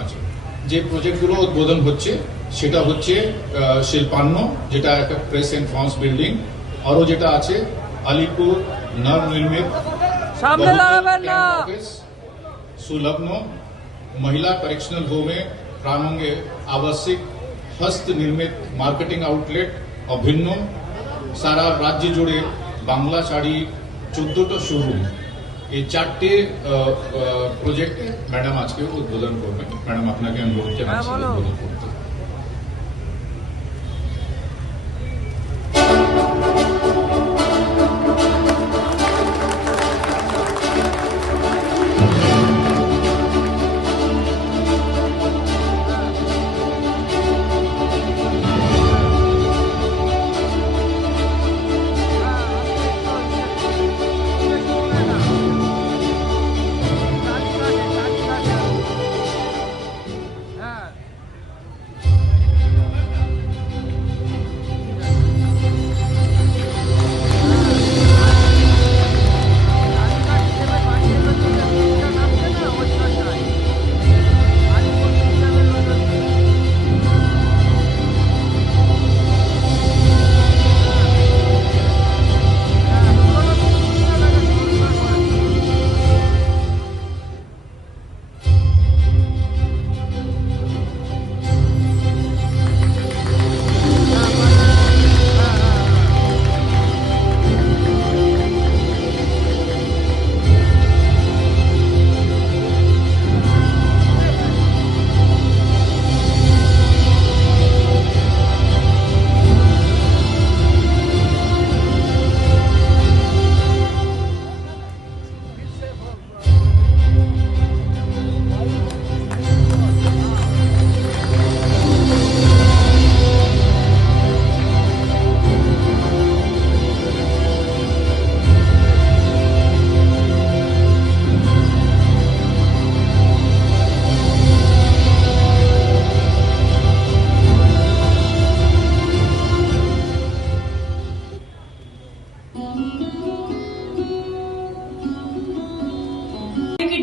আচ্ছা, যে প্রজেক্টগুলো উদ্বোধন হচ্ছে সেটা হচ্ছে শিল্পান্ন, যেটা একটা প্রেস এন্ড ফার্মস বিল্ডিং, আরো যেটা আছে আলিপুর নবনিर्मित ऑफिस, सुलग्न महिला करेक्शनल होम में प्राणंगे आवासिक हस्त निर्मित मार्केटिंग आउटलेट अभिन्न सारा राज्य जुड़े बांग्ला शाड़ी 14টা শোরুম, এই 4টে প্রজেক্ট ম্যাডাম আজকে উদ্বোধন করবেন। ম্যাডাম আপনাকে অনুরোধ জানাচ্ছি উদ্বোধন করতে।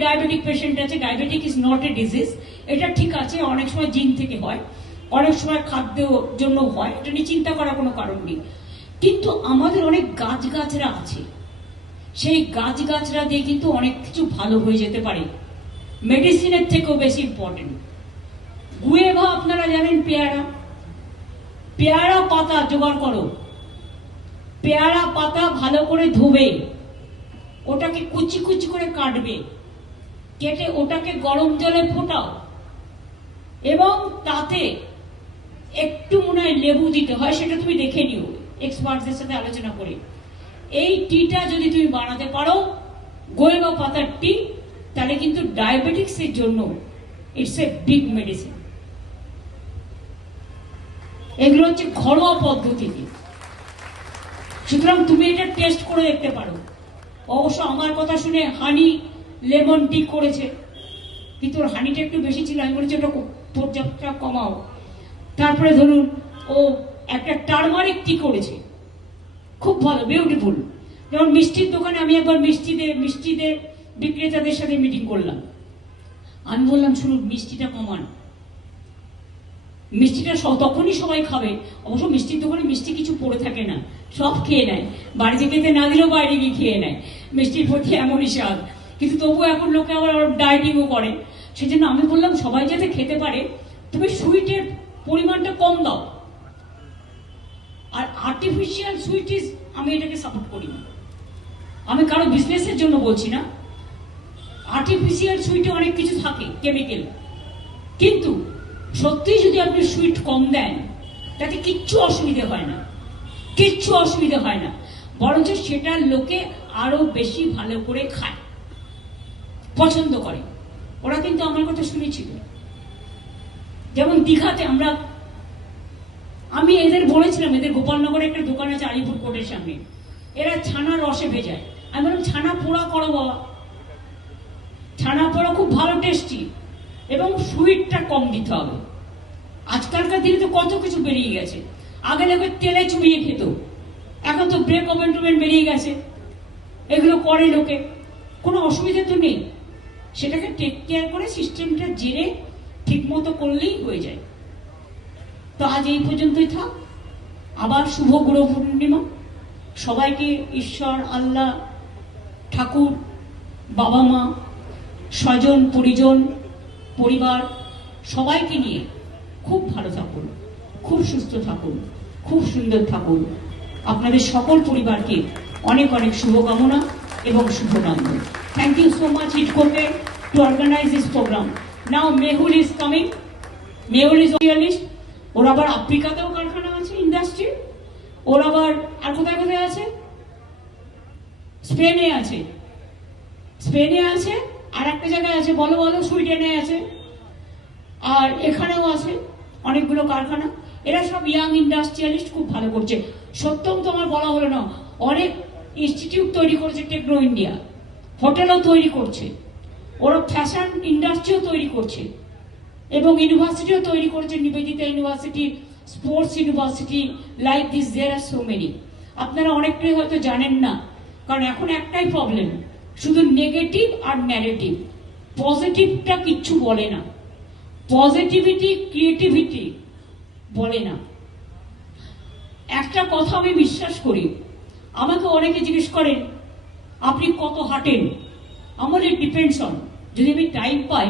ডায়াবেটিক পেশেন্ট আছে, diabetic is not a disease, এটা ঠিক আছে, অনেক সময় জিন থেকে হয়, অনেক সময় খাদ্যের জন্য হয়, এটা নিয়ে চিন্তা করার কোনো কারণ নেই। কিন্তু আমাদের অনেক গাছগাছরা আছে, সেই গাছগাছরা দিয়ে কিন্তু অনেক কিছু ভালো হয়ে যেতে পারে, মেডিসিনের থেকেও বেশি ইম্পর্টেন্ট। গুয়েভা আপনারা জানেন, পেয়ারা, পেয়ারা পাতা জোগাড় করো, পেয়ারা পাতা ভালো করে ধোবে, ওটাকে কুচি কুচি করে কাটবে, কেটে ওটাকে গরম জলে ফোটাও এবং তাতে একটু মনে হয় লেবু দিতে হয়, সেটা তুমি দেখে নিও এক্সপার্টদের সাথে আলোচনা করে। এই টিটা যদি তুমি বানাতে পারো, গোয়েভা পাতার টি, তাহলে কিন্তু ডায়াবেটিক্স এর জন্য ইটস এ বিগ মেডিসিন। এগুলো হচ্ছে ঘরোয়া পদ্ধতিতে, সুতরাং তুমি এটা টেস্ট করে দেখতে পারো। অবশ্য আমার কথা শুনে হানি লেমন টি করেছে, কিন্তু ওর হানিটা একটু বেশি ছিল, আমি বলেছি ওটা পর্যাপ্তটা কমাও। তারপরে ধরুন ও একটা টারমারিক টি করেছে, খুব ভালো, বিউটিফুল। যেমন মিষ্টির দোকানে আমি একবার মিষ্টিদের বিক্রেতাদের সাথে মিটিং করলাম, আমি বললাম শুনুন মিষ্টিটা কমান, মিষ্টিটা তখনই সবাই খাবে। অবশ্য মিষ্টির দোকানে মিষ্টি কিছু পড়ে থাকে না, সব খেয়ে নেয়, বাড়িতে খেতে না দিলেও বাইরে গিয়ে খেয়ে নেয়, মিষ্টির প্রতি এমনই স্বাদ। কিন্তু তবুও এখন লোকে আবার ডায়েটিংও করে, সেজন্য আমি বললাম সবাই যাতে খেতে পারে তুমি সুইটের পরিমাণটা কম দাও। আর আর্টিফিশিয়াল সুইট ইজ, আমি এটাকে সাপোর্ট করি না, আমি কারো বিজনেসের জন্য বলছি না। আর্টিফিশিয়াল সুইটে অনেক কিছু থাকে, কেমিক্যাল, কিন্তু সত্যি যদি আপনি সুইট কম দেন তাতে কিচ্ছু অসুবিধা হয় না, কিচ্ছু অসুবিধা হয় না, বরঞ্চ সেটা লোকে আরো বেশি ভালো করে খায়, পছন্দ করে। ওরা কিন্তু আমার কথা শুনেছিল। যেমন দীঘাতে আমি এদের বলেছিলাম, এদের গোপালনগরে একটা দোকান আছে আলিপুর কোর্টের সামনে, এরা ছানা রসে ভেজায়। আমি বললাম ছানা পোড়া করো বাবা, ছানা পোড়া খুব ভালো টেস্টি, এবং সুইটটা কম দিতে হবে। আজকালকার দিনে তো কত কিছু বেরিয়ে গেছে, আগে লোকে তেলে চুবিয়ে খেত, এখন তো ব্রেক ওভেন টোভেন বেরিয়ে গেছে, এগুলো করে লোকে, কোনো অসুবিধা তো নেই। সেটাকে টেক কেয়ার করে সিস্টেমটা জেনে ঠিক মতো করলেই হয়ে যায়। তো আজ এই পর্যন্তই থাক। আবার শুভ গুরু পূর্ণিমা। সবাইকে ঈশ্বর, আল্লাহ, ঠাকুর, বাবা মা, স্বজন পরিজন, পরিবার সবাইকে নিয়ে খুব ভালো থাকুন, খুব সুস্থ থাকুন, খুব সুন্দর থাকুন। আপনাদের সকল পরিবারকে অনেক অনেক শুভকামনা এবং শুভকামনা। থ্যাংক ইউ সো মাচ হিটকোকে to organize this program. Now Mehul is coming. Mehul is realist. ওর আবার আফ্রিকাতেও কারখানা আছে, ইন্ডাস্ট্রি। ওর আবার আর কোথায় কোথায় আছে? স্পেনে আছে, স্পেনে আছে, আর একটা জায়গায় আছে, বলো বলো, সুইডেনে আছে, আর এখানেও আছে অনেকগুলো কারখানা। এরা সব ইয়াং ইন্ডাস্ট্রিয়ালিস্ট, খুব ভালো করছে। সত্যম তো আমার বলা হলো না, অনেক ইনস্টিটিউট তৈরি করেছে টেকনো ইন্ডিয়া, হোটেলও তৈরি করছে, ওরা ফ্যাশন ইন্ডাস্ট্রিও তৈরি করছে এবং ইউনিভার্সিটিও তৈরি করেছে, Nivedita university, sports university, like this there are so many. আপনারা অনেকটাই হয়তো জানেন না, কারণ এখন একটাই প্রবলেম, শুধু নেগেটিভ আর ন্যারেটিভ। পজিটিভটা কিচ্ছু বলে না, পজিটিভিটি ক্রিয়েটিভিটি বলে না। একটা কথা আমি বিশ্বাস করি, আমাকে অনেকে জিজ্ঞেস করেন আপনি কত হাঁটেন। আমার ইট ডিপেন্ডস অন, যদি আমি টাইম পাই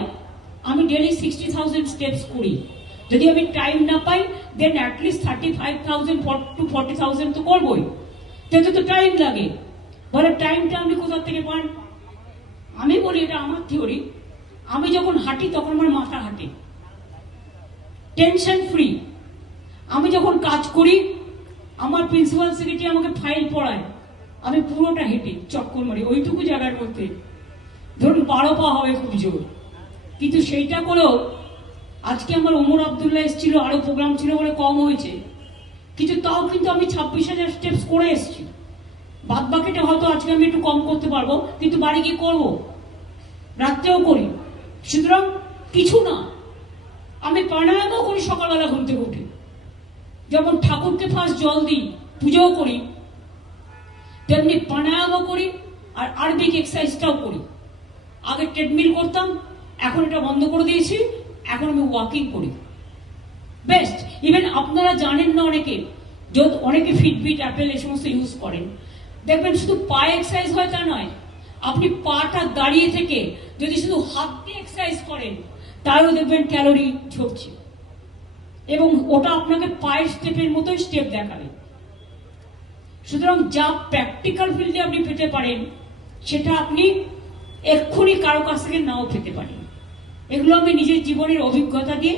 আমি ডেলি 60,000 স্টেপস করি, যদি আমি টাইম না পাই দেন অ্যাটলিস্ট 35,000 to 40,000 তো করবোই। কিন্তু তো টাইম লাগে, বলে টাইমটা আপনি কোথা থেকে পান? আমি বলি এটা আমার থিওরি, আমি যখন হাঁটি তখন আমার মাথা হাঁটে, টেনশন ফ্রি। আমি যখন কাজ করি, আমার প্রিন্সিপাল সেক্রেটারি আমাকে ফাইল পড়ায়, আমি পুরোটা হেঁটে চক্কর মারি ওইটুকু জায়গার মধ্যে, ধরুন 12 পা হবে খুব জোর। কিন্তু সেইটা করেও আজকে আমার ওমর আবদুল্লাহ এসেছিল, আরো প্রোগ্রাম ছিল বলে কম হয়েছে, কিন্তু তাও কিন্তু আমি 26,000 স্টেপস করে এসেছি। বাদ বাকিটা হয়তো আজকে আমি একটু কম করতে পারবো, কিন্তু বাড়ি গিয়ে করবো, রাত্রেও করি। সুতরাং কিছু না, আমি প্রাণায়ামও করি সকালবেলা ঘুম থেকে উঠে, যেমন ঠাকুরকে ফার্স্ট জল দিই, পুজোও করি, তেমনি প্রাণায়ামও করি আর আরবিক এক্সারসাইজটাও করি। আগে ট্রেডমিল করতাম, এখন এটা বন্ধ করে দিয়েছি, এখন আমি ওয়াকিং করি। বেস্ট। ইভেন আপনারা জানেন না অনেকে, অনেকে ফিটবিট, অ্যাপেল এই সমস্ত ইউজ করেন, দেখবেন শুধু পায়ে এক্সারসাইজ হয় তা নয়, আপনি পাটা দাঁড়িয়ে থেকে যদি শুধু হাত দিয়ে এক্সারসাইজ করেন তাহলেও দেখবেন ক্যালোরি ঝরছে, এবং ওটা আপনাকে পায়ের স্টেপের মতোই স্টেপ দেখাবে। সুতরাং যা প্র্যাকটিক্যাল ফিল্ডে আপনি পেতে পারেন সেটা আপনি এক্ষুনি কারো কাছ থেকে নাও পেতে পারেন। এগুলো আমি নিজের জীবনের অভিজ্ঞতা দিয়ে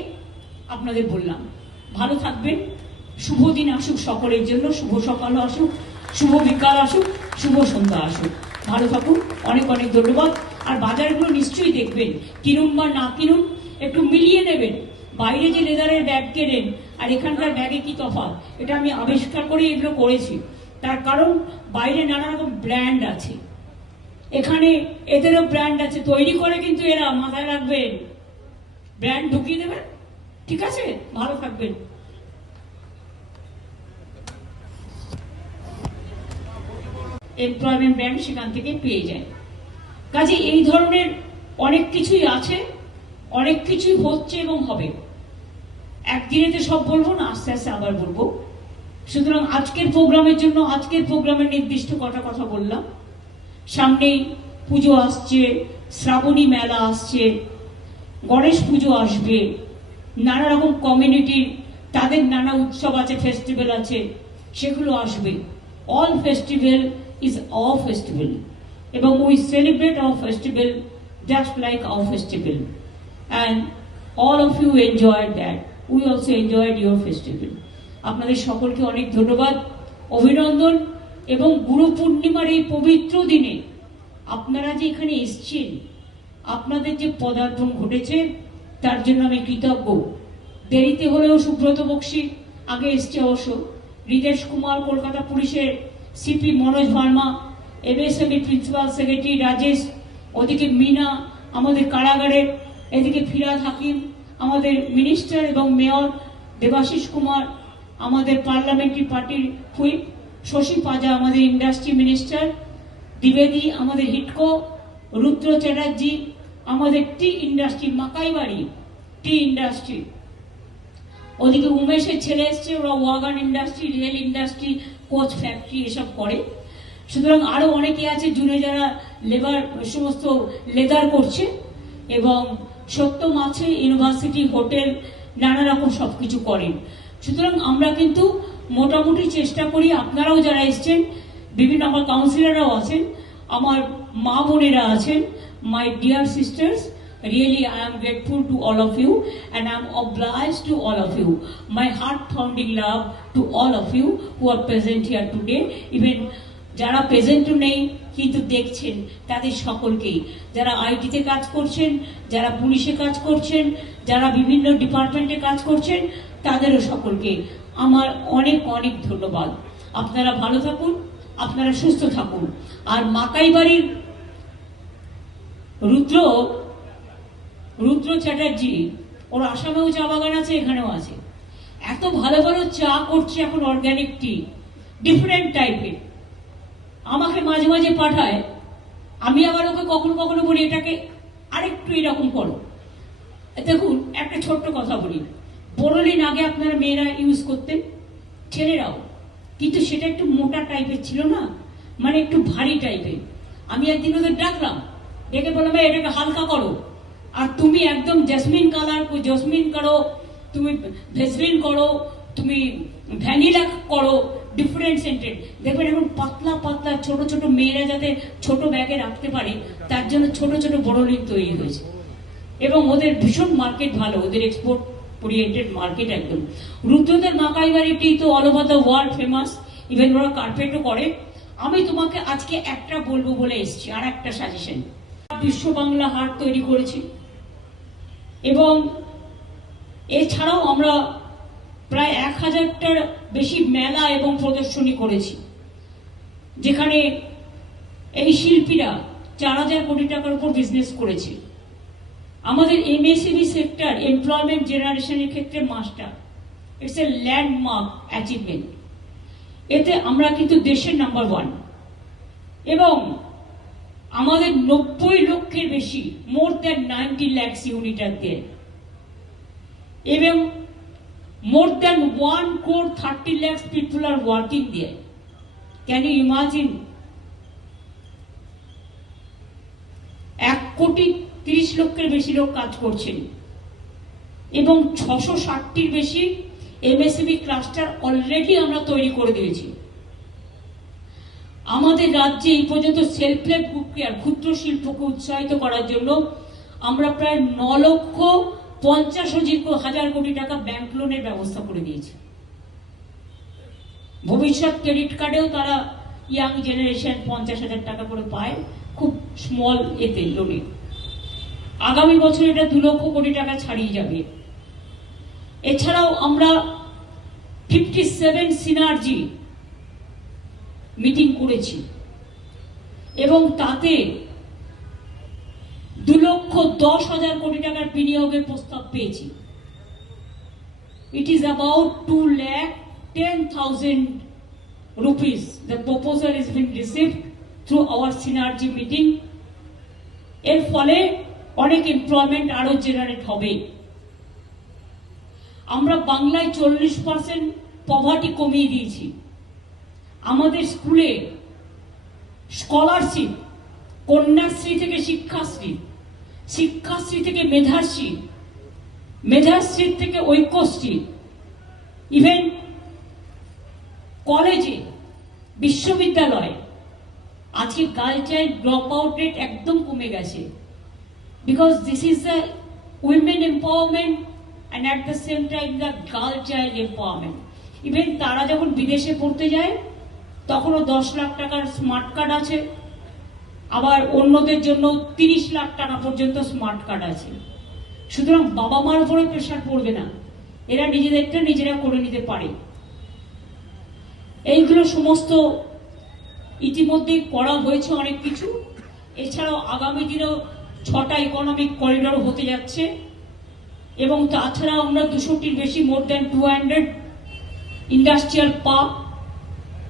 আপনাদের বললাম। ভালো থাকবেন, শুভ দিন আসুক সকলের জন্য, শুভ সকাল আসুক, শুভ বিকাল আসুক, শুভ সন্ধ্যা আসুক। ভালো থাকুন, অনেক অনেক ধন্যবাদ। আর বাজারগুলো নিশ্চয়ই দেখবেন, কিনুন বা না কিনুন একটু মিলিয়ে নেবেন। বাইরে যে লেদারের ব্যাগ কেনেন আর এখানকার ব্যাগে কি তফাৎ, এটা আমি আবিষ্কার করে এগুলো করেছি। তার কারণ বাইরে নানা রকম ব্র্যান্ড আছে, এখানে এদেরও ব্র্যান্ড আছে, তৈরি করে কিন্তু এরা, মাথায় রাখবেন, ব্র্যান্ড ঢুকিয়ে দেবেন। ঠিক আছে, ভালো থাকবেন। এমপ্লয়মেন্ট ব্যাংক সেখান থেকে পেয়ে যায়। কাজে এই ধরনের অনেক কিছুই আছে, অনেক কিছুই হচ্ছে এবং হবে। একদিনেতে সব বলবো না, আস্তে আস্তে আবার বলবো। সুতরাং আজকের প্রোগ্রামের জন্য আজকের প্রোগ্রামের নির্দিষ্ট কটা কথা বললাম। সামনেই পুজো আসছে, শ্রাবণী মেলা আসছে, গণেশ পুজো আসবে, নানা রকম কমিউনিটির তাদের নানা উৎসব আছে, ফেস্টিভ্যাল আছে, সেগুলো আসবে। All festival is our festival, এবং we celebrate our festival just like our festival, and all of you enjoyed that. We also enjoyed your festival. আপনাদের সকলকে অনেক ধন্যবাদ, অভিনন্দন। এবং গুরু পূর্ণিমার এই পবিত্র দিনে আপনারা যে এখানে এসেছেন, আপনাদের যে পদার্পণ ঘটেছে তার জন্য আমি কৃতজ্ঞ। দেরিতে হলেও সুব্রত বক্সী আগে এসছে, অবশ্য হৃদেশ কুমার কলকাতা পুলিশের CP, Manoj Verma MSME principal secretary Rajesh, ওদিকে মিনা আমাদের কারাগারের, এদিকে ফিরাদ হাকিম আমাদের মিনিস্টার এবং মেয়র, দেবাশিস কুমার আমাদের পার্লামেন্টারি পার্টির হুইপ, শশী পাজা আমাদের ইন্ডাস্ট্রি মিনিস্টার, দ্বিবেদী আমাদের হিটকো, রুদ্র চ্যাটার্জি আমাদের টি ইন্ডাস্ট্রি মাকাইবাড়ি, টি ইন্ডাস্ট্রি, ওদিকে উমেশের ছেলে এসছে, ওরা wagon industry, rail industry, coach factory এসব করে। সুতরাং আরো অনেকে আছে জুনে যারা লেবার সমস্ত লেদার করছে, এবং সত্যম আছে ইউনিভার্সিটি, হোটেল, নানা রকম সবকিছু করেন। সুতরাং আমরা কিন্তু মোটামুটি চেষ্টা করি, আপনারাও যারা এসছেন, বিভিন্ন আমার কাউন্সিলররাও আছেন, আমার মা বোনেরা আছেন, my dear sisters, really I am grateful to all of you and I am obliged to all of you. My heart-pounding love to all of you who are present here today, even যারা প্রেজেন্টও নেই কিন্তু দেখছেন তাদের সকলকেই, যারা আইটিতে কাজ করছেন, যারা পুলিশে কাজ করছেন, যারা বিভিন্ন ডিপার্টমেন্টে কাজ করছেন, তাদেরও সকলকে আমার অনেক অনেক ধন্যবাদ। আপনারা ভালো থাকুন, আপনারা সুস্থ থাকুন। আর মাকাইবাড়ির রুদ্র চ্যাটার্জি, ওর আসামেও চা বাগান আছে, এখানেও আছে, এত ভালো ভালো চা করছে এখন, অর্গানিক টি, ডিফারেন্ট টাইপের, আমাকে মাঝে মাঝে পাঠায়। আমি আবার ওকে কখনো কখনো বলি এটাকে আরেকটু এরকম করো। দেখুন একটা ছোট্ট কথা বলি, বোরোলিন আগে আপনারা মেয়েরা ইউজ করতেন, ছেলেরাও, কিন্তু সেটা একটু মোটা টাইপের ছিল না, মানে একটু ভারী টাইপের। আমি একদিন ওদের ডাকলাম, ডেকে বললাম এটাকে হালকা করো, আর তুমি একদম জেসমিন কালার, জেসমিন করো, তুমি ভেসলিন করো, তুমি ভ্যানিলা করো, ডিফারেন্ট সেন্টেড। দেখবেন এখন পাতলা পাতলা ছোট ছোট মেয়েরা যাতে ছোট ব্যাগে রাখতে পারে তার জন্য ছোট ছোট বোরোলিন তৈরি হয়েছে, এবং ওদের ভীষণ মার্কেট ভালো, ওদের এক্সপোর্ট ওরিয়েন্টেড মার্কেট একদম। রুদ্রদের মাকাইবাড়ি টি তো all over the world famous, even ওরা কার্পেটও করে। আমি তোমাকে আজকে একটা বলবো বলে এসেছি, আর একটা সাজেশন, বিশ্ব বাংলা হাট তৈরি করেছি, এবং এছাড়াও আমরা প্রায় 1000টার বেশি মেলা এবং প্রদর্শনী করেছি, যেখানে এই শিল্পীরা 4000 কোটি টাকার উপর বিজনেস করেছে। আমাদের এমএসএমই সেক্টর এমপ্লয়মেন্ট জেনারেশনের ক্ষেত্রে master, it's a landmark achievement. এতে আমরা কিন্তু দেশের নাম্বার 1, এবং আমাদের 90 লক্ষের বেশি, মোর দ্যান 90 lakhs ইউনিট আর দেয়, এবং more than 1.30 crore people are working there. Can you imagine? 1,30,00,000 বেশি লোক কাজ করছেন, এবং 660টির বেশি এমএসএমই ক্লাস্টার অলরেডি আমরা তৈরি করে দিয়েছি। আমাদের রাজ্যে এই পর্যন্ত সেলফ হেল্প গ্রুপকে আর ক্ষুদ্র শিল্পকে উৎসাহিত করার জন্য আমরা প্রায় 9,50,000 কোটি টাকা ব্যাংক লোনের ব্যবস্থা করে দিয়েছি। ভবিষ্যৎ ক্রেডিট কার্ডেও তারা ইয়াং জেনারেশন 50,000 টাকা করে পায়, খুব স্মল এতে লোনে। আগামী বছর এটা 2 লক্ষ কোটি টাকা ছাড়িয়ে যাবে। এছাড়াও আমরা 57 সিনার্জি মিটিং করেছি, এবং তাতে 2,10,000 কোটি টাকার বিনিয়োগের প্রস্তাব পেয়েছি। It is about 2,10,000 rupees. The proposal has been received through our synergy meeting. এর ফলে অনেক এমপ্লয়মেন্ট আরো জেনারেট হবে। আমরা বাংলায় 40% পভার্টি কমিয়ে দিয়েছি। আমাদের স্কুলে স্কলারশিপ, কন্যাশ্রী থেকে শিক্ষাশ্রী, শিক্ষাশ্রী থেকে মেধাশ্রী, মেধাশ্রী থেকে ঐক্যশ্রী, ইভেন কলেজে, বিশ্ববিদ্যালয়ে আজকে girl child drop out rate একদম কমে গেছে, because this is the women empowerment and at the same time the girl child empowerment. Even তারা যখন বিদেশে পড়তে যায় তখনও 10 লাখ টাকার স্মার্ট কার্ড আছে, আবার অন্যদের জন্য 30 লাখ টাকা পর্যন্ত স্মার্ট কার্ড আছে। সুতরাং বাবা মার উপরে প্রেশার পড়বে না, এরা নিজেদেরটা নিজেরা করে নিতে পারে। এইগুলো সমস্ত ইতিমধ্যে করা হয়েছে অনেক কিছু। এছাড়াও আগামী দিনেও 6টা ইকোনমিক করিডর হতে যাচ্ছে, এবং তাছাড়া আমরা 200টির বেশি, more than 200 industrial park,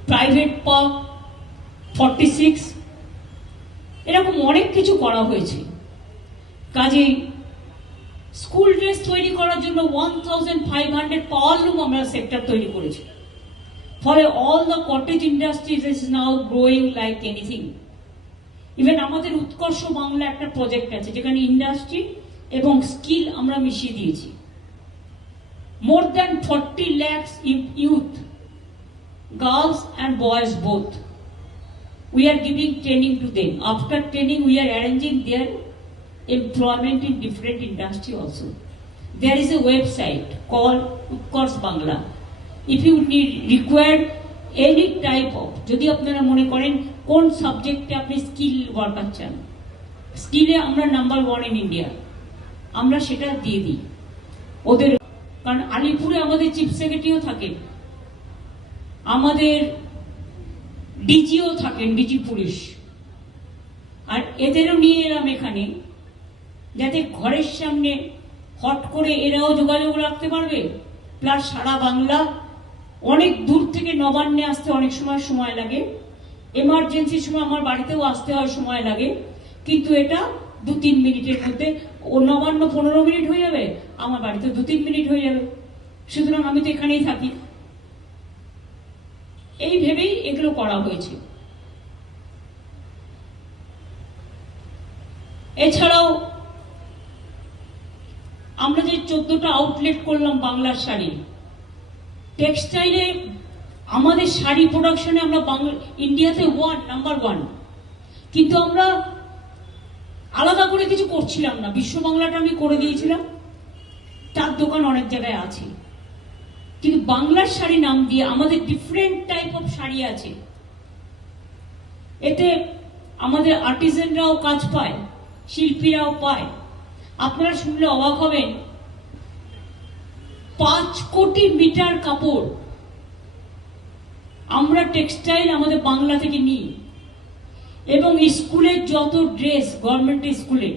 private park 46, এরকম অনেক কিছু করা হয়েছে। কাজেই স্কুল ড্রেস তৈরি করার জন্য 1500 পাওয়ারলুম আমরা সেক্টর তৈরি করেছি। ফলে all the cottage industries is now growing like anything. Even আমাদের উৎকর্ষ বাংলা একটা প্রজেক্ট আছে যেখানে ইন্ডাস্ট্রি এবং স্কিল আমরা মিশিয়ে দিয়েছি। More than 40 lakhs youth, girls and boys both. We are giving training to them. After training, we are arranging their employment in different industry also. There is a website called Utkarsh Bangla. If you require any type of, যদি আপনারা মনে করেন কোন সাবজেক্টে আপনি skill worker চান, স্কিলে আমরা number 1 in India, আমরা সেটা দিয়ে দিই ওদের। কারণ আলিপুরে আমাদের চিফ সেক্রেটারিও থাকেন, আমাদের ডিজিও থাকেন, ডিজি পুলিশ, আর এদেরও নিয়ে এলাম এখানে যাতে ঘরের সামনে হট করে এরাও যোগাযোগ রাখতে পারবে, প্লাস সারা বাংলা। অনেক দূর থেকে নবান্নে আসতে অনেক সময় লাগে, এমার্জেন্সির সময় আমার বাড়িতেও আসতে হয়, সময় লাগে, কিন্তু এটা 2-3 মিনিটের মধ্যে। ও নবান্ন 15 মিনিট হয়ে যাবে, আমার বাড়িতে 2-3 মিনিট হয়ে যাবে। সুতরাং আমি তো এখানেই থাকি। এই ভেবেই এগুলো করা হয়েছে। এছাড়াও আমরা যে 14টা আউটলেট করলাম বাংলার শাড়ি, টেক্সটাইলে আমাদের শাড়ি প্রোডাকশনে আমরা ইন্ডিয়াতে নাম্বার 1, কিন্তু আমরা আলাদা করে কিছু করছিলাম না। বিশ্ব বাংলাটা আমি করে দিয়েছিলাম, তার দোকান অনেক জায়গায় আছে, কিন্তু বাংলার শাড়ি নাম দিয়ে আমাদের ডিফারেন্ট টাইপ অফ শাড়ি আছে। এতে আমাদের আর্টিজানরাও কাজ পায়, শিল্পীরাও পায়। আপনারা শুনলে অবাক হবেন, 5 কোটি মিটার কাপড় আমরা টেক্সটাইল আমাদের বাংলা থেকে নিই। এবং স্কুলের যত ড্রেস, গভর্নমেন্ট স্কুলে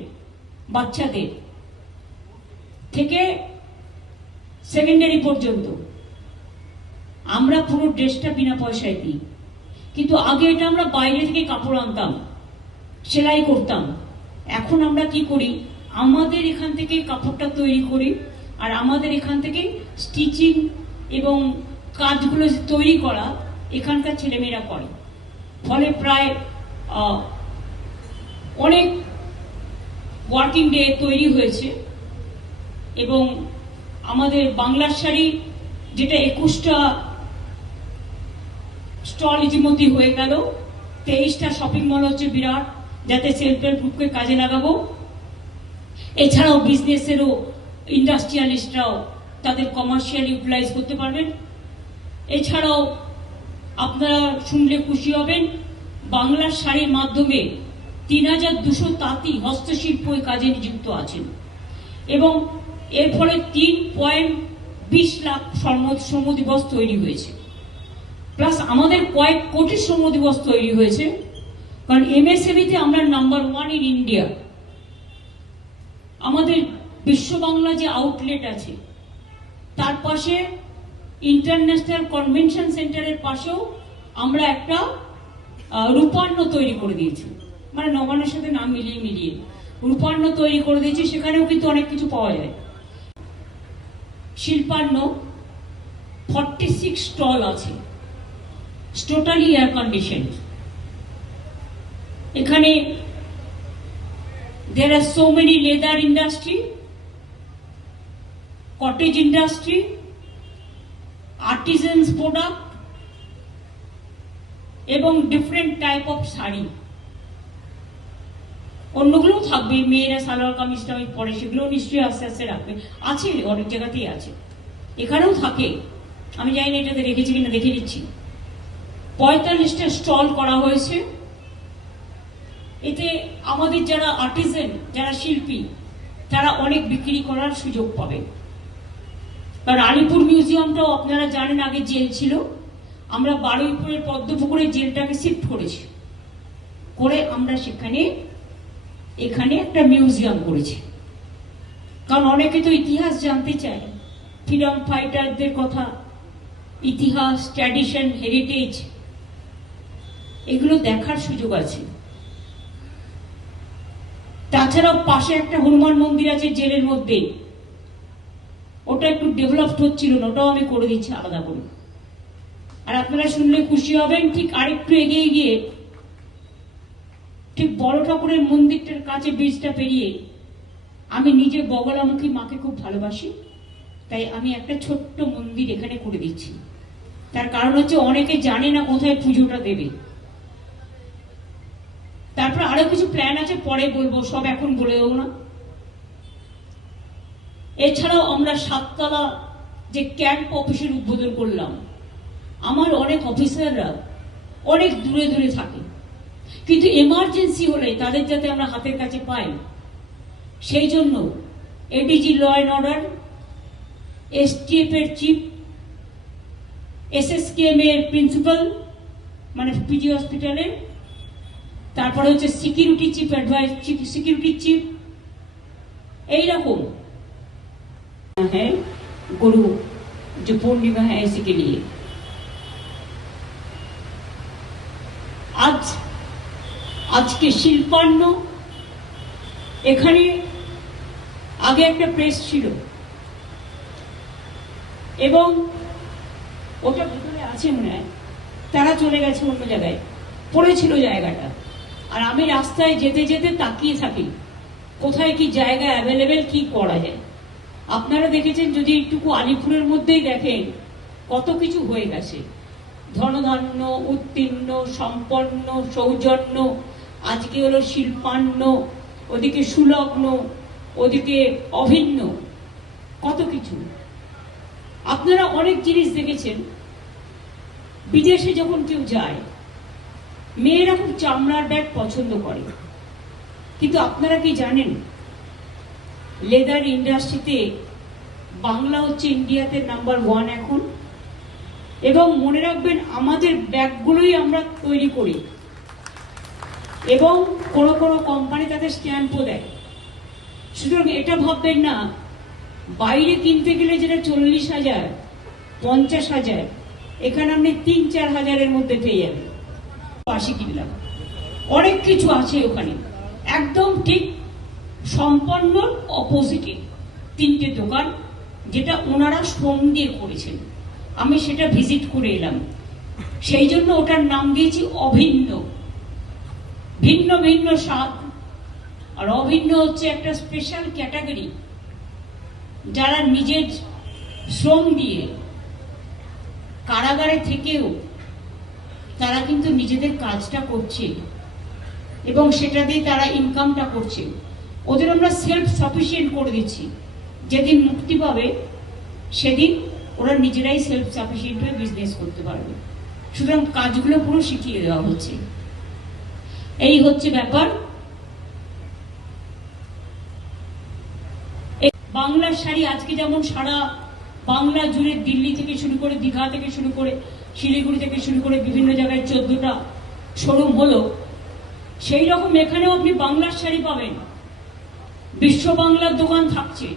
বাচ্চাদের থেকে সেকেন্ডারি পর্যন্ত আমরা পুরো ড্রেসটা বিনা পয়সায় দিই। কিন্তু আগে এটা আমরা বাইরে থেকে কাপড় আনতাম, সেলাই করতাম। এখন আমরা কি করি, আমাদের এখান থেকে কাপড়টা তৈরি করি, আর আমাদের এখান থেকে স্টিচিং এবং কাজগুলো তৈরি করা এখানকার ছেলেমেয়েরা করে। ফলে প্রায় অনেক ওয়ার্কিং ডে তৈরি হয়েছে। এবং আমাদের বাংলার শাড়ি যেটা 21টা স্টল ইতিমধ্যে হয়ে গেল, 23টা শপিং মল হচ্ছে বিরাট, যাতে সেলফ হেল্প গ্রুপকে কাজে লাগাবো। এছাড়াও বিজনেসেরও ইন্ডাস্ট্রিয়ালিস্টরাও তাদের কমার্শিয়াল ইউটিলাইজ করতে পারবেন। এছাড়াও আপনারা শুনলে খুশি হবেন, বাংলার শাড়ির মাধ্যমে 3200 তাঁতি হস্তশিল্প এই কাজে নিযুক্ত আছেন, এবং এর ফলে 3.20 লাখ শ্রম দিবস তৈরি হয়েছে। প্লাস আমাদের কয়েক কোটি শ্রম দিবস তৈরি হয়েছে, কারণ এমএসএমইতে আমরা নাম্বার 1 ইন ইন্ডিয়া। আমাদের বিশ্ব বাংলা যে আউটলেট আছে, তার পাশে ইন্টারন্যাশনাল কনভেনশন সেন্টারের পাশেও আমরা একটা রূপান্ন তৈরি করে দিয়েছি, মানে নবান্নের সাথে নাম মিলিয়ে রূপান্ন তৈরি করে দিয়েছি। সেখানেও কিন্তু অনেক কিছু পাওয়া যায়। শিল্পান্ন 46 স্টল আছে, টোটালি এয়ার কন্ডিশন। এখানে there are so many leather industry, cottage industry, artisans product এবং ডিফারেন্ট টাইপ অফ শাড়ি। অন্যগুলোও থাকবে, মেয়েরা সালোয়ার কামিজ টামিজ পরে, সেগুলো নিশ্চয়ই আস্তে আস্তে রাখবে, আছে অনেক জায়গাতেই আছে, এখানেও থাকে। আমি জানি না এটাতে রেখেছি কিনা, দেখে দিচ্ছি। 45টা স্টল করা হয়েছে। এতে আমাদের যারা আর্টিজান, যারা শিল্পী, তারা অনেক বিক্রি করার সুযোগ পাবে। কারণ আলিপুর মিউজিয়ামটাও আপনারা জানেন আগে জেল ছিল, আমরা বারুইপুরের পদ্মপুকুরের জেলটাকে শিফট করেছি, করে আমরা এখানে একটা মিউজিয়াম করেছি। কারণ অনেকে তো ইতিহাস জানতে চায়, ফ্রিডম ফাইটারদের কথা, ইতিহাস, ট্র্যাডিশন, হেরিটেজ, এগুলো দেখার সুযোগ আছে। তাছাড়াও পাশে একটা হনুমান মন্দির আছে জেলের মধ্যে, ওটা একটু ডেভেলপড হচ্ছিল না, ওটাও আমি করে দিচ্ছি আলাদা করে। আর আপনারা শুনলে খুশি হবেন, ঠিক আরেকটু এগিয়ে গিয়ে ঠিক বড় ঠাকুরের মন্দিরটার কাছে ব্রিজটা পেরিয়ে, আমি নিজে বগলামুখী মাকে খুব ভালোবাসি, তাই আমি একটা ছোট্ট মন্দির এখানে করে দিচ্ছি। তার কারণ হচ্ছে অনেকে জানে না কোথায় পুজোটা দেবে। তারপর আরো কিছু প্ল্যান আছে, পরে বলবো, সব এখন বলে দেবো না। এছাড়াও আমরা 7তলা যে ক্যাম্প অফিসের উদ্বোধন করলাম। আমার অনেক অফিসাররা অনেক দূরে দূরে থাকে, কিন্তু এমার্জেন্সি হলে তাদের যাতে আমরা হাতের কাছে পাই, সেই জন্য ADG law and order, STF এর চিফ, এসএসকেএম এর প্রিন্সিপাল মানে পিজি হসপিটালের, তারপরে হচ্ছে সিকিউরিটি চিফ, সিকিউরিটি চিফ, এইরকম है गुरु जो पूर्णिमा है इसी के लिए। আজকে শিল্পান্ন এখানে আগে একটা প্রেস ছিল এবং ওটা ভিতরে আছে মনে হয়, তারা চলে গেছে অন্য জায়গায়, পড়েছিল জায়গাটা। আর আমি রাস্তায় যেতে যেতে তাকিয়ে থাকি কোথায় কি জায়গা অ্যাভেলেবেল, কি করা যায়। আপনারা দেখেছেন, যদি একটুকু আলিপুরের মধ্যেই দেখেন কত কিছু হয়ে গেছে, ধনধান্য, উত্তীর্ণ, সম্পন্ন, সৌজন্য, আজকে হলো শিল্পান্ন, ওদিকে সুলগ্ন, ওদিকে অভিন্ন, কত কিছু। আপনারা অনেক জিনিস দেখেছেন। বিদেশে যখন কেউ যায়, মেয়েরা খুব চামড়ার ব্যাগ পছন্দ করে, কিন্তু আপনারা কি জানেন লেদার ইন্ডাস্ট্রিতে বাংলা হচ্ছে ইন্ডিয়াতে নাম্বার 1 এখন। এবং মনে রাখবেন, আমাদের ব্যাগগুলোই আমরা তৈরি করি এবং কোনো কোনো কোম্পানি তাদের স্ট্যাম্পও দেয়। সুতরাং এটা ভাববেন না বাইরে কিনতে গেলে যেটা 40,000, 50,000, এখানে আপনি 3-4 হাজারের মধ্যে পেয়ে যাবেন। 80 কিনলাম, অনেক কিছু আছে ওখানে। একদম ঠিক সম্পন্ন অপোজিটে 3টে দোকান, যেটা ওনারা শ্রম দিয়ে করেছেন। আমি সেটা ভিজিট করে এলাম, সেই জন্য ওটার নাম দিয়েছি অভিন্ন। ভিন্ন ভিন্ন স্বাদ, আর অভিন্ন হচ্ছে একটা স্পেশাল ক্যাটাগরি, যারা নিজের শ্রম দিয়ে কারাগারে থেকেও তারা কিন্তু নিজেদের কাজটা করছে এবং সেটা দিয়ে তারা ইনকামটা করছে। ওদের আমরা সেলফ সাফিসিয়েন্ট করে দিচ্ছি। যেদিন মুক্তি পাবে সেদিন ওরা নিজেরাই সেলফ সাফিসিয়েন্ট হয়ে বিজনেস করতে পারবে। সুতরাং কাজগুলো পুরো শিখিয়ে দেওয়া হচ্ছে। এই হচ্ছে ব্যাপার। বাংলার শাড়ি আজকে যেমন সারা বাংলা জুড়ে, দিল্লি থেকে শুরু করে, দীঘা থেকে শুরু করে, শিলিগুড়ি থেকে শুরু করে বিভিন্ন জায়গায় 14টা শোরুম হলো, সেই রকম এখানেও আপনি বাংলার শাড়ি পাবেন। বিশ্ব বাংলার দোকান থাকছে,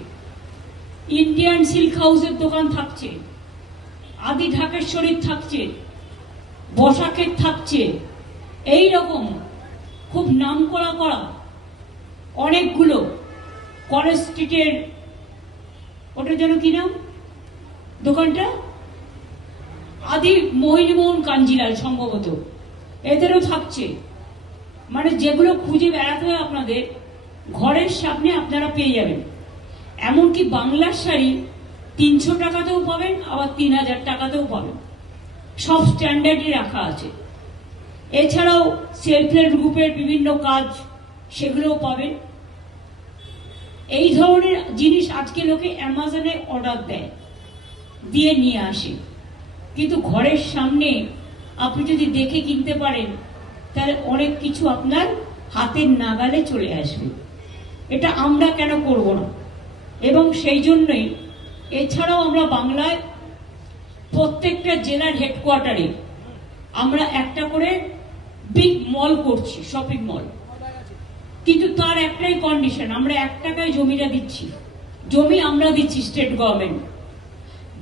ইন্ডিয়ান সিল্ক হাউসের দোকান থাকছে, আদি ঢাকেশ্বরীর থাকছে, বসাকের থাকছে, এই রকম খুব নাম করা অনেকগুলো। কলেজ স্ট্রিটের ওটা যেন কি নাম দোকানটা, আদি মোহিনীমোহন কাঞ্জিলাল সম্ভবত, এদেরও থাকছে। মানে যেগুলো খুঁজে বেড়াতে হয় আপনাদের, ঘরের সামনে আপনারা পেয়ে যাবেন। এমনকি বাংলার শাড়ি 300 টাকাতেও পাবেন, আবার 3000 টাকাতেও পাবেন। সব স্ট্যান্ডার্ডে রাখা আছে। এছাড়াও সেলফ হেল্প গ্রুপের বিভিন্ন কাজ, সেগুলোও পাবেন। এই ধরনের জিনিস আজকে লোকে অ্যামাজনে অর্ডার দেয়, দিয়ে নিয়ে আসে, কিন্তু ঘরের সামনে আপনি যদি দেখে কিনতে পারেন তাহলে অনেক কিছু আপনার হাতের নাগালে চলে আসবে। এটা আমরা কেন করব না? এবং সেই জন্যই এছাড়াও আমরা বাংলায় প্রত্যেকটা জেলার হেডকোয়ার্টারে আমরা একটা করে বিগ মল করছি, শপিং মল। কিন্তু তার একটাই কন্ডিশন, আমরা 1 টাকায় জমিটা দিচ্ছি, জমি আমরা দিচ্ছি স্টেট গভর্নমেন্ট।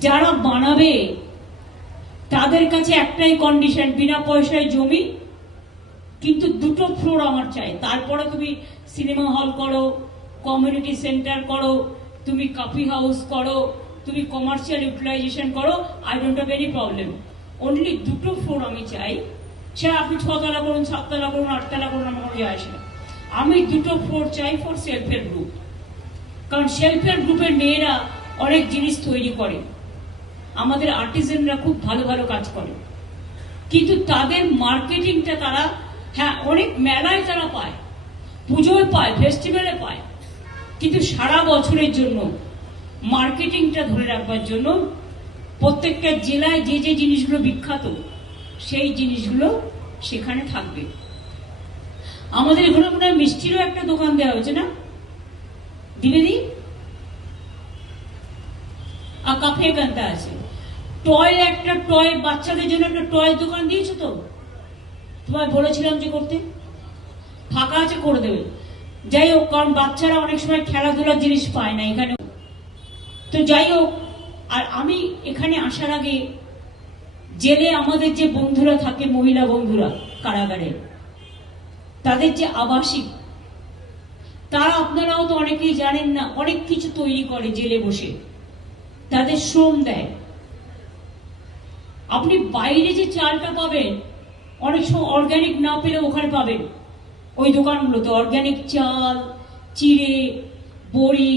যারা বানাবে তাদের কাছে একটাই কন্ডিশন, বিনা পয়সায় জমি, কিন্তু 2টো ফ্লোর আমার চাই। তারপরে তুমি সিনেমা হল করো, কমিউনিটি সেন্টার করো, তুমি কফি হাউস করো, তুমি কমার্শিয়াল ইউটিলাইজেশন করো, I don't have any problem. Only দুটো ফ্লোর আমি চাই, সে আপনি 6 তলা করুন, 7 তলা করুন, 8 তলা করুন, আমার কোনো যায় আসে না। আমি দুটো ফ্লোর চাই ফর সেলফ হেল্প গ্রুপ, কারণ সেলফ হেল্প গ্রুপের মেয়েরা অনেক জিনিস তৈরি করে, আমাদের আর্টিজানরা খুব ভালো ভালো কাজ করে, কিন্তু তাদের মার্কেটিংটা তারা, হ্যাঁ অনেক মেলায় তারা পায়, পুজোয় পায়, ফেস্টিভ্যালে পায়, কিন্তু সারা বছরের জন্য মার্কেটিংটা ধরে রাখবার জন্য প্রত্যেকটা জেলায় যে যে জিনিসগুলো বিখ্যাত সেই জিনিসগুলো সেখানে থাকবে। আমাদের এখানে মনে হয় মিষ্টিরও একটা দোকান দেওয়া হয়েছে না দিবেদি, আর কাফে কান্তা আছে, একটা টয় বাচ্চাদের জন্য একটা টয় দোকান দিয়েছো তো, তোমায় বলেছিলাম যে করতে, ফাঁকা আছে করে দেবে। যাই হোক, কারণ বাচ্চারা অনেক সময় খেলাধুলার জিনিস পায় না এখানে, তো যাই হোক। আর আমি এখানে আসার আগে জেলে আমাদের যে বন্ধুরা থাকে, মহিলা বন্ধুরা কারাগারে, তাদের যে আবাসিক, তারা আপনারাও তো অনেকেই জানেন না, অনেক কিছু তৈরি করে জেলে বসে, তাদের শ্রম দেয়। আপনি বাইরে যে চালটা পাবেন, অনেক সময় অর্গানিক না পেলে ওখানে পাবেন ওই দোকানগুলোতে অর্গানিক চাল, চিড়ে, বড়ি,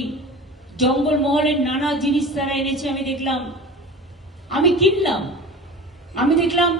জঙ্গলমহলের নানা জিনিস তারা এনেছে। আমি দেখলাম, আমি কিনলাম, আমি দেখলাম